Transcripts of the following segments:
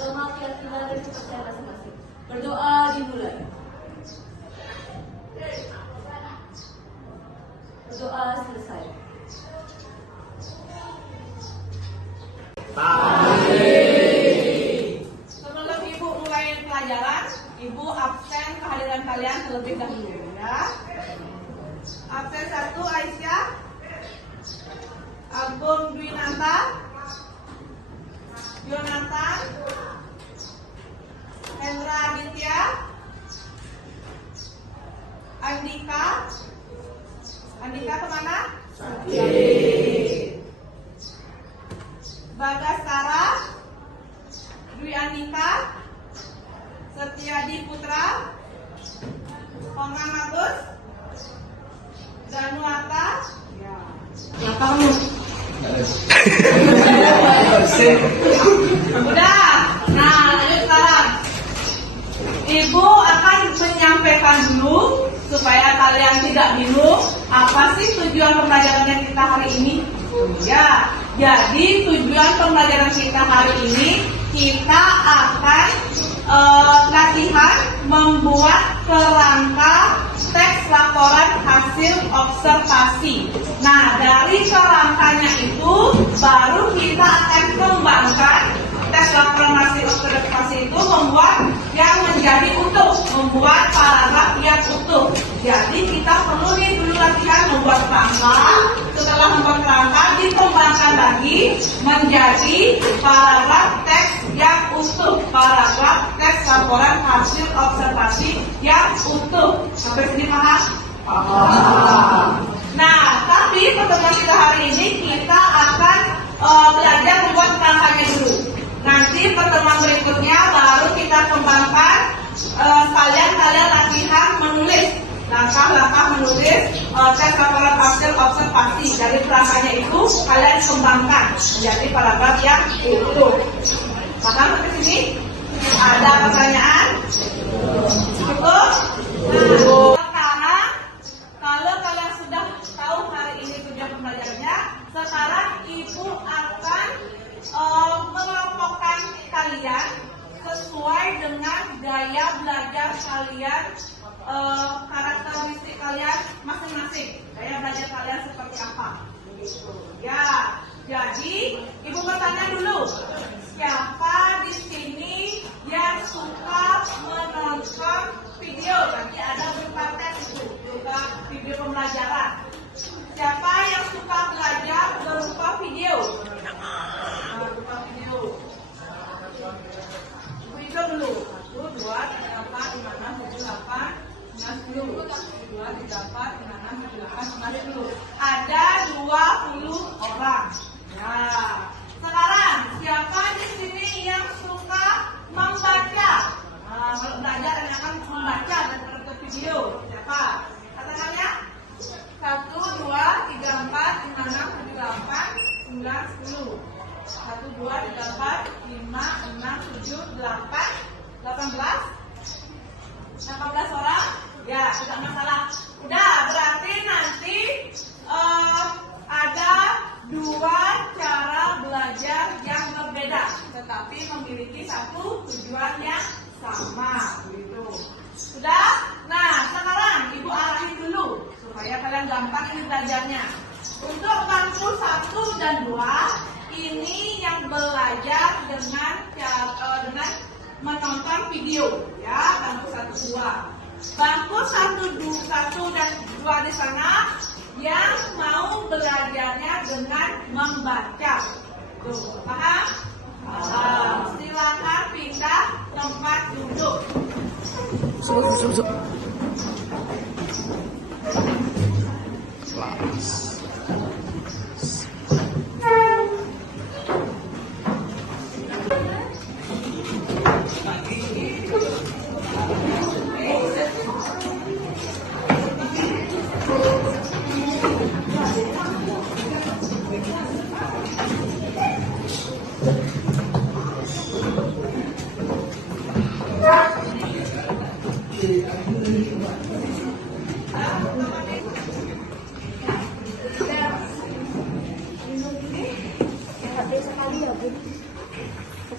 Maaf ya, tinggal dari kepercayaan masing-masing. Berdoa dimulai. Berdoa selesai. Sebelum Ibu mulai pelajaran, Ibu absen kehadiran kalian terlebih dahulu ya. Absen 1 Aisyah, Agung Dwinata, Yonatan, Hendra Aditya, Andika. Andika kemana? Bagaskara, Dwi Andika, Setiadi Putra, Pongan Agus, Danuata. Udah. Nah, lanjut sekarang. Ibu akan menyampaikan dulu supaya kalian tidak bingung apa sih tujuan pembelajarannya kita hari ini. Ya, jadi tujuan pembelajaran kita hari ini kita akan latihan membuat kerangka teks laporan hasil observasi. Nah, dari kerangkanya itu baru kita akan kembangkan teks laporan hasil observasi itu membuat yang menjadi utuh, membuat paragraf yang utuh. Jadi kita perlu nih dulu latihan membuat kerangka. Setelah membuat kerangka dikembangkan lagi menjadi paragraf teks yang utuh, paragraf teks laporan hasil observasi yang utuh. Sampai sini paham? Nah, tapi pertemuan kita hari ini kita akan belajar membuat kerangkanya dulu. Nanti pertemuan berikutnya baru kita kembangkan kalian latihan menulis langkah-langkah menulis teks laporan hasil observasi. Dari kerangkanya itu kalian kembangkan menjadi paragraf yang utuh. Paham sampai sini? Ada pertanyaan? Cukup? Nah, sekarang kalau kalian sudah tahu hari ini tujuan pembelajarannya, sekarang Ibu akan mengelompokkan kalian sesuai dengan gaya belajar kalian, karakteristik kalian masing-masing. Gaya belajar kalian seperti apa? Ya, jadi Ibu bertanya dulu, siapa di sini yang suka menonton video? Nanti ada berupa tes itu, berupa video pembelajaran. Siapa yang suka belajar berupa video? Berupa video. Ibu hitung dulu. 1, 2, 3, 4, 5, 6, 7, 8, 9, 10. 2, 3, 4, 5, 6, 7, 8, 9, 10. Ada 20 orang. Ya. Sekarang siapa di sini yang suka membaca? Nah, kalau belajar yang akan membaca dan menonton video. Siapa? Katakan ya. 1, 2, 3, 4, 5, 6, 7, 8, 9, 10. 1, 2, 3, 4, 5, 6, 7, 8, 18. 18 orang? Ya, tidak masalah. Udah, berarti nanti ada 2 cara belajar yang berbeda, tetapi memiliki satu tujuan yang sama, gitu. Sudah? Nah, sekarang Ibu arahin dulu supaya kalian gampang ini belajarnya. Untuk bangku 1 dan 2 ini yang belajar dengan menonton video, ya, bangku 1, 2. Bangku 1 dan 2 di sana yang mau belajarnya dengan membaca. Tuh, paham? Silakan pindah tempat duduk.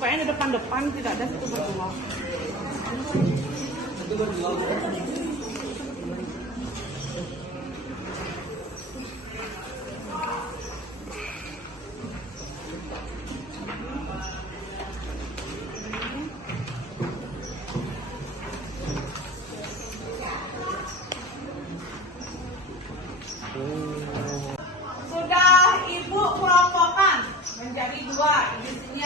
supaya di depan-depan tidak ada satu berdua. Sudah Ibu kelompokkan menjadi dua. Di sini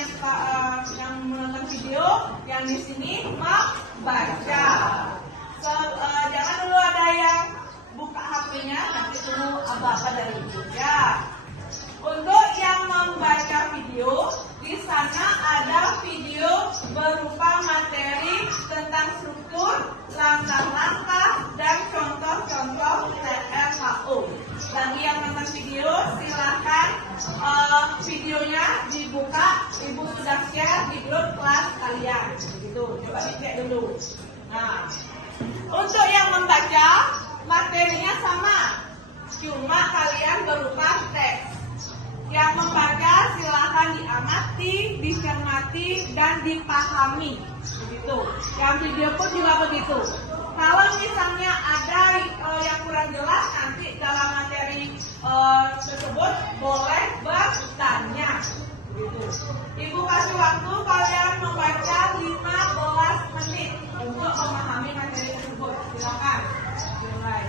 yang menonton video, yang di sini membaca. Jangan dulu ada yang buka HP-nya, nanti tunggu apa-apa dari Ibu ya. Untuk yang membaca video, di sana ada video berupa materi tentang struktur, langkah-langkah, dan contoh-contoh TLHO. Bagi yang nonton video, silahkan videonya dibuka. Ibu sudah share di grup kelas kalian. Gitu, coba dicek dulu. Nah, untuk yang membaca, materinya sama, cuma kalian berupa teks. Yang membaca silahkan diamati, dicermati, dan dipahami. Begitu. Yang video pun juga begitu. Kalau misalnya ada yang kurang jelas, nanti dalam materi tersebut boleh bertanya. Begitu. Ibu kasih waktu kalian membaca 15 menit untuk memahami materi tersebut. Silakan. Mulai.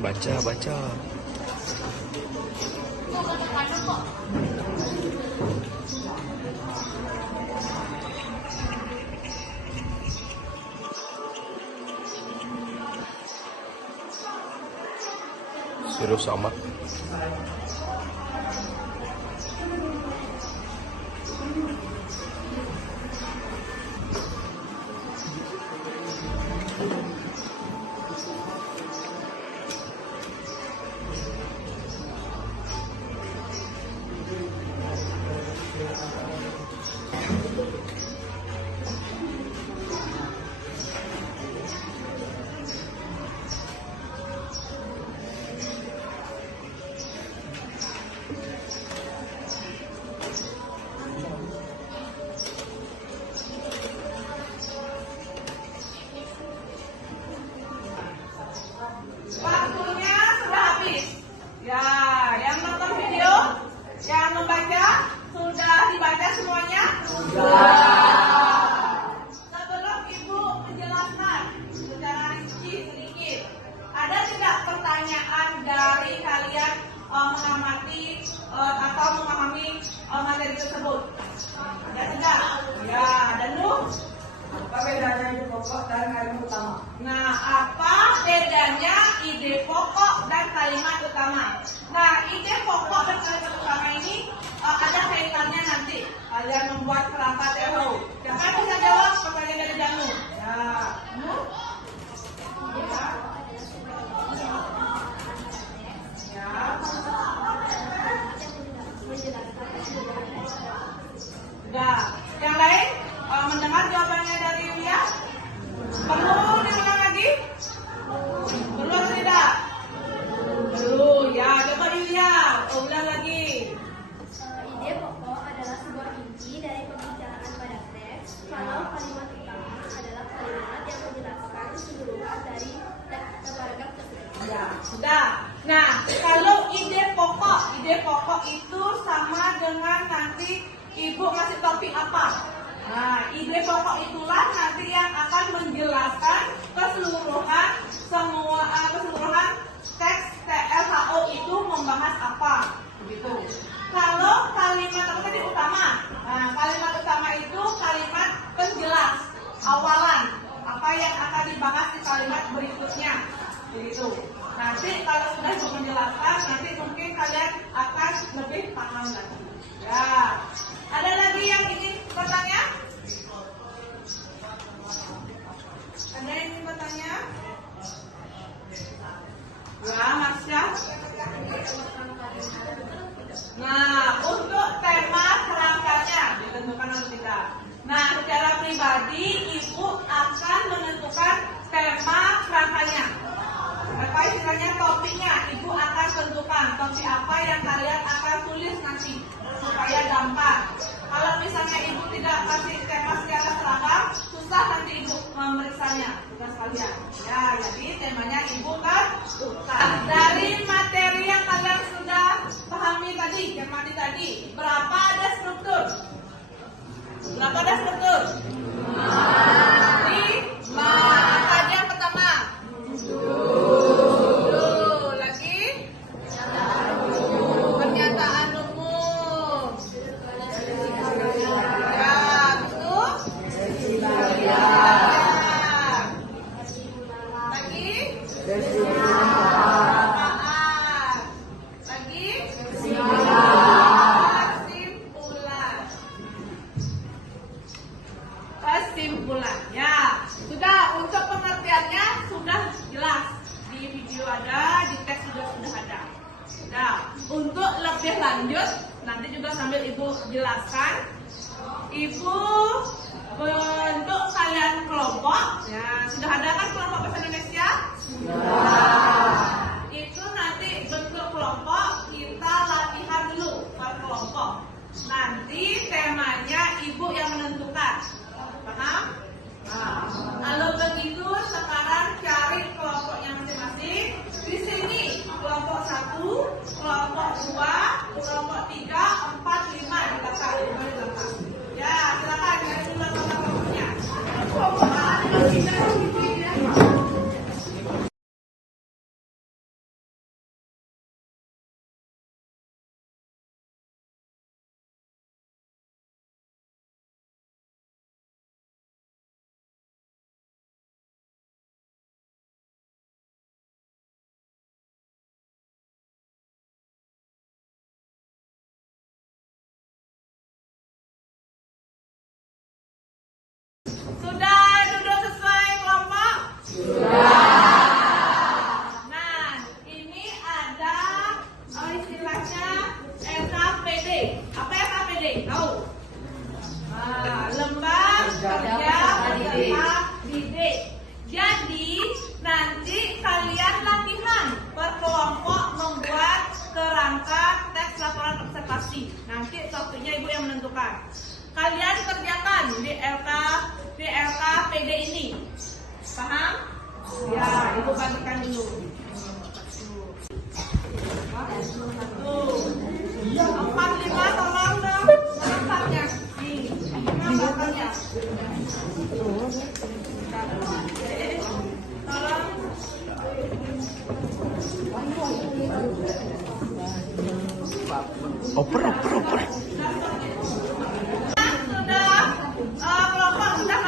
Baca. Serius amat. Waktunya sudah habis. Ya, yang nonton video, yang membaca, sudah dibaca semuanya? Sudah. Sebelum Ibu menjelaskan secara rinci sedikit, ada tidak pertanyaan dari kalian mengamati atau memahami materi tersebut? Ada tidak? Ya, dan lu? Apa bedanya ide pokok dan kalimat utama? Nah, apa bedanya ide pokok dan kalimat utama? Nah, ide pokok dan kalimat utama ini ada kaitannya nanti. Kalian membuat kerangka TLHO. Siapa yang bisa jawab pertanyaan dari Janu? Ya, Sudah. Yang lain mendengar jawabannya dari Yulia? Perlu diulang lagi? Perlu atau tidak? Perlu. Ya, coba Yulia ulang lagi. Ide pokok adalah sebuah inti dari pembicaraan pada teks. Kalau kalimat utama adalah kalimat yang menjelaskan keseluruhan dari teks paragraf tersebut. Ya, sudah. Nah, kalau ide pokok itu sama dengan nanti Ibu ngasih topik apa? Nah, ide pokok itulah nanti yang akan menjelaskan keseluruhan teks TLHO itu membahas apa, begitu. Kalau kalimat apa tadi utama? Nah, kalimat utama itu kalimat penjelas, awalan, apa yang akan dibahas di kalimat berikutnya, begitu. Nanti kalau sudah menjelaskan, nanti mungkin kalian akan lebih paham lagi. Ya, ada lagi yang ingin bertanya? Ada yang ingin bertanya? Ya, Marsha. Nah, untuk tema kerangkanya ditentukan oleh kita. Nah, secara pribadi Ibu akan menentukan tema kerangkanya. Apa istilahnya topiknya Ibu akan tentukan. kerjakan topik apa yang kalian akan tulis nanti supaya gampang. Kalau misalnya ibu tidak kasih tema secara seragam, susah nanti ibu memeriksanya tugas kalian. Ya, jadi temanya ibu kan dari materi yang kalian sudah pahami tadi, cermati tadi, berapa ada struktur? Berapa ada struktur? 5. Tadi yang pertama. Lagi. Pernyataan umum. Ya, betul. Lagi. Lagi. Kesimpulannya sudah, untuk pengertiannya sudah jelas di video ada, di teks juga sudah ada. Nah, untuk lebih lanjut nanti juga sambil ibu jelaskan, ibu bentuk kalian kelompok. Ya, sudah ada kan kelompok bahasa Indonesia? Itu nanti bentuk kelompok kita latihan dulu per kelompok. Nanti temanya ibu yang menentukan. Paham? Kalau begitu sekarang cari kelompoknya masing-masing. Di sini kelompok 1, kelompok 2, kelompok 3, 4, 5 di belakang. Ya, silakan cari dulu kelompoknya. Sudah duduk sesuai kelompok? Nah, ini ada istilahnya LKPD. Apa LKPD? Tahu? Lembar kerja peserta didik. Jadi nanti kalian latihan per kelompok membuat kerangka teks laporan observasi. Nanti topiknya ibu yang menentukan. Kalian kerjakan di LKPD ini. Paham? Ya, ibu bagikan dulu. 4, 5 tolong dong. Lengkapnya. Gambarnya. Tolong. Oper. Kelompok sudah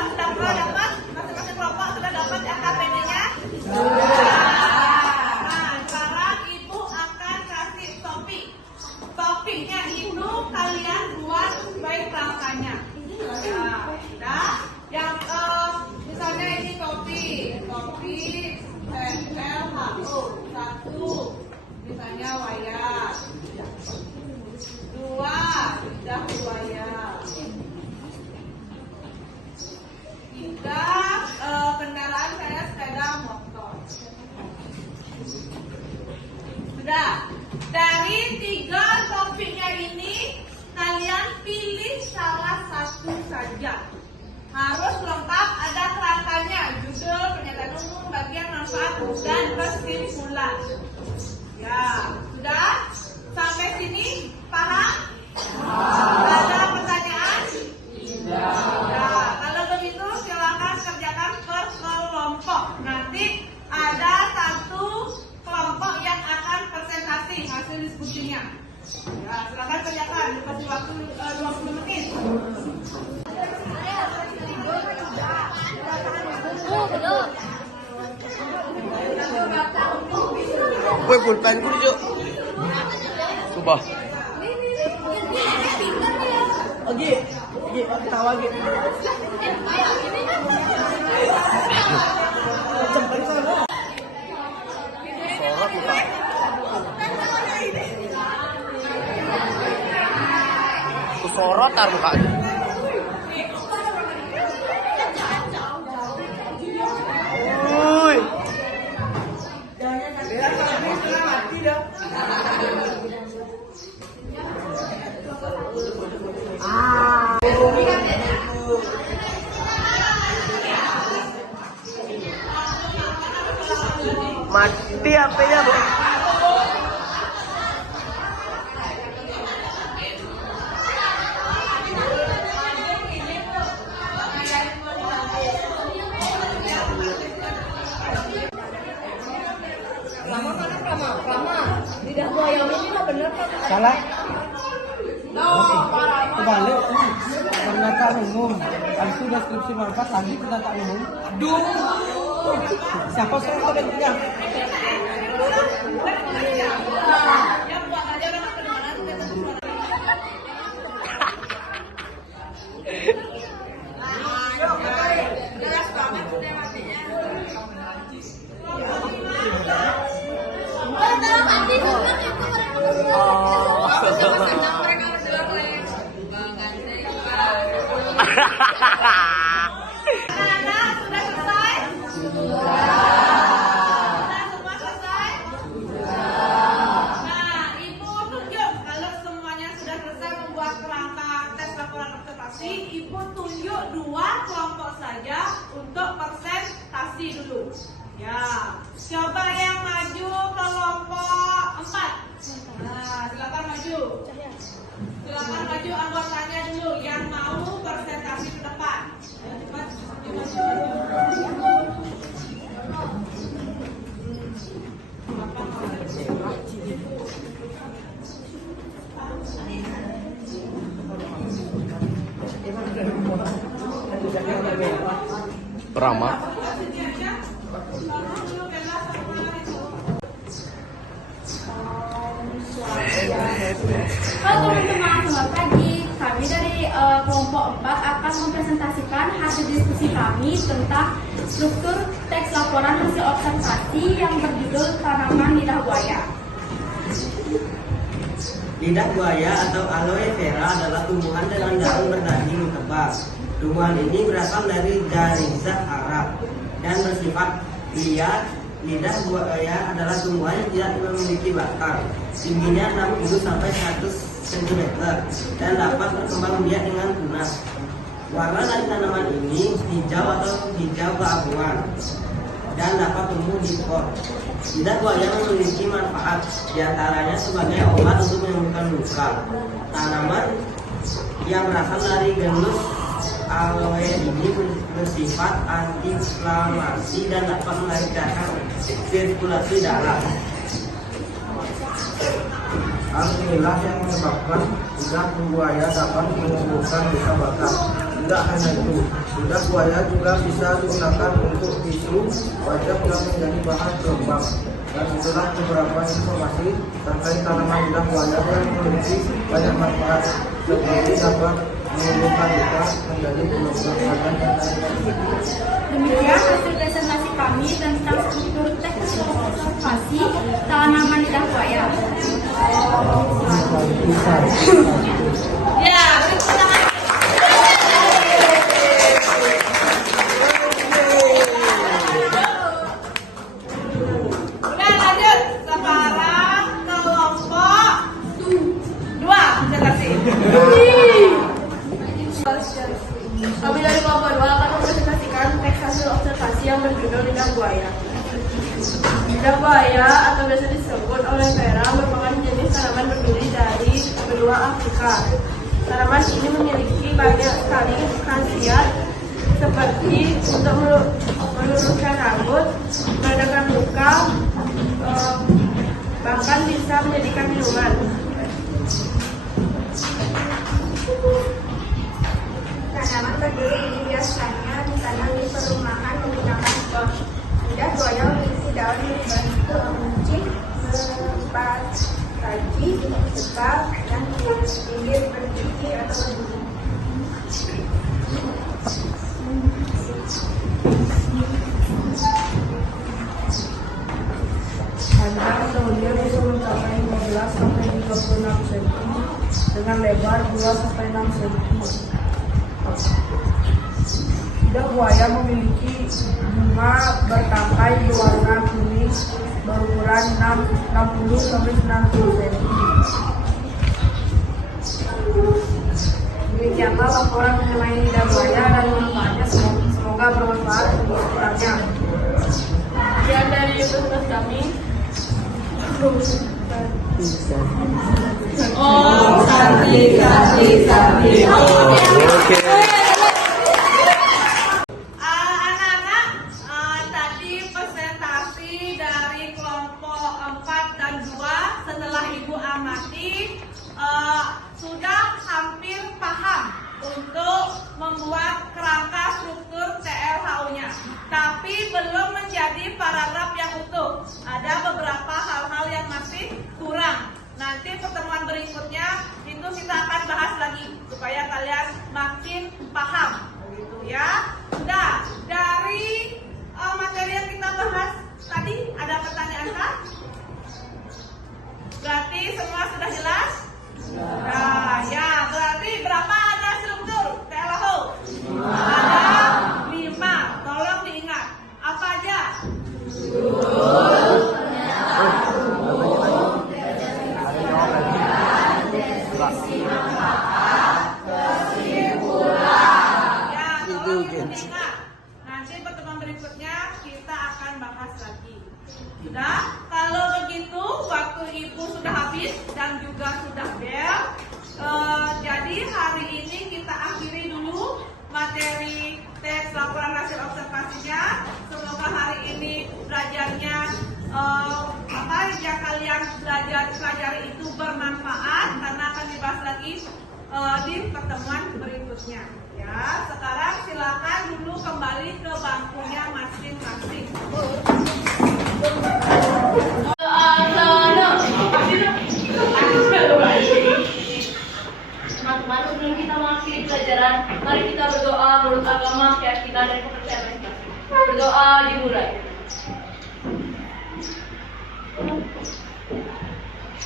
dapat, masing-masing kelompok sudah dapat LKPD-nya. Nah, sekarang ibu akan kasih topik. Topiknya itu kalian buat baik kerangkanya. Ya, sudah. Yang misalnya ini topik LHO 1, misalnya wayang. 2, lidah buaya. 3, kendaraan saya sepeda motor. Sudah. Dari 3 topiknya ini kalian pilih salah satu saja. Harus lengkap, ada kerangkanya, judul, pernyataan umum, bagian manfaat, dan kesimpulan. Ya, sudah? Sampai sini paham? Ada pertanyaan? Ya, kalau begitu silakan kerjakan per kelompok. Nanti ada 1 kelompok yang akan presentasi hasil diskusinya. Ya, silakan kerjakan. Dikasih waktu 20 menit. Gue pulpen ku Cuk. Coba. Oke, tahu lagi. Sorot muka. Ku sorot tar muka. Uy. dia. Mati HP-nya, Bu. Lidah buaya ini lah bener kan? Salah. Kebalik. Pernyataan umum. Habis itu deskripsi manfaat lagi pernyataan umum. Aduh. Siapa suruh kalian pegang? Anak-anak sudah selesai? Sudah semua selesai? Nah, Ibu tunjuk kalau semuanya sudah selesai membuat kerangka tes laporan observasi. Ibu tunjuk 2 kelompok saja untuk presentasi dulu. Ya, coba yang maju kelompok 4. Nah, silakan maju. Silakan maju anggotanya dulu yang mau presentasi ke depan. Ya, cepat maju. Rama. Halo teman-teman, selamat pagi. Kami dari kelompok 4 akan mempresentasikan hasil diskusi kami tentang struktur teks laporan hasil observasi yang berjudul tanaman lidah buaya. Lidah buaya atau aloe vera adalah tumbuhan dengan daun berdaging tebal. Tumbuhan ini berasal dari Garizah Arab dan bersifat liar. Lidah buaya adalah tumbuhan yang tidak memiliki batang. Tingginya 60 sampai 100 cm dan dapat berkembang biak dengan tunas. Warna dari tanaman ini hijau atau hijau keabuan dan dapat tumbuh di pot. Lidah buaya memiliki manfaat, diantaranya sebagai obat untuk menyembuhkan luka. Tanaman yang berasal dari genus aloe ini bersifat anti-inflamasi dan dapat melancarkan sirkulasi darah. Hal inilah yang menyebabkan lidah buaya dapat menyembuhkan luka bakar. Tidak hanya itu, lidah buaya juga bisa digunakan untuk tisu wajah yang menjadi bahan pelembab. Dan itulah beberapa informasi terkait tanaman lidah buaya yang memiliki banyak manfaat, seperti dapat menyembuhkan luka, menjadi pelembab badan dan lain-lain. Demikian hasil presentasi kami tentang struktur teks observasi tanaman lidah buaya. Ya, tepuk tangan. Udah lanjut. Sekarang kelompok 2 presentasi. Kami dari kelompok 2 akan mempresentasikan teks hasil observasi yang berjudul lidah buaya. Lidah buaya atau biasa disebut aloe vera merupakan jenis tanaman berduri dari benua Afrika. Tanaman ini memiliki banyak sekali khasiat seperti untuk meluruskan rambut, meredakan luka, bahkan bisa menjadikan minuman. Tanaman berduri ini biasanya ditanam di perumahan menggunakan pot. Lidah buaya memiliki daun runcing, berempat kaki, tebal, dan pinggir berduri atau berduri. Panjang daunnya bisa mencapai 15 sampai 36 cm dengan lebar 2 sampai 6 cm. Lidah buaya memiliki bunga bertangkai berwarna kuning berukuran ukuran 60 sampai 90 cm. Demikianlah laporan mengenai lidah buaya dan manfaatnya. Semoga bermanfaat untuk sekitarnya. Sekian dari Universitas kami. Om Santi Santi Santi. Oke. Anak-anak, tadi presentasi dari kelompok 4 dan 2 setelah Ibu amati sudah hampir paham untuk membuat kerangka struktur TLHU-nya, tapi belum menjadi paragraf yang utuh. Ada beberapa hal-hal yang masih kurang. Nanti pertemuan berikutnya itu kita akan bahas lagi supaya kalian makin paham, begitu ya. Sudah dari materi yang kita bahas tadi ada pertanyaan kah? Berarti semua sudah jelas? Nah, ya berarti berapa ada struktur TLHU? Ada 5. Tolong diingat. Apa aja? Ya, tolong diingat. Nanti pertemuan berikutnya kita akan bahas lagi. Sudah? Kalau begitu, waktu Ibu sudah habis dan juga sudah bel. Jadi hari ini kita akhiri dulu materi teks laporan hasil observasinya. Semoga hari ini belajarnya apa yang kalian pelajari itu bermanfaat, karena akan dibahas lagi di pertemuan berikutnya. Ya, sekarang silakan dulu kembali ke bangkunya masing-masing. Teman-teman, sebelum kita mengakhiri pelajaran, mari kita berdoa menurut agama, keyakinan, dan kepercayaan masing-masing. Berdoa dimulai.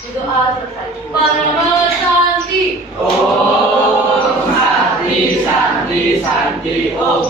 Berdoa selesai. Parama Santi. Om Santi Santi Santi Om.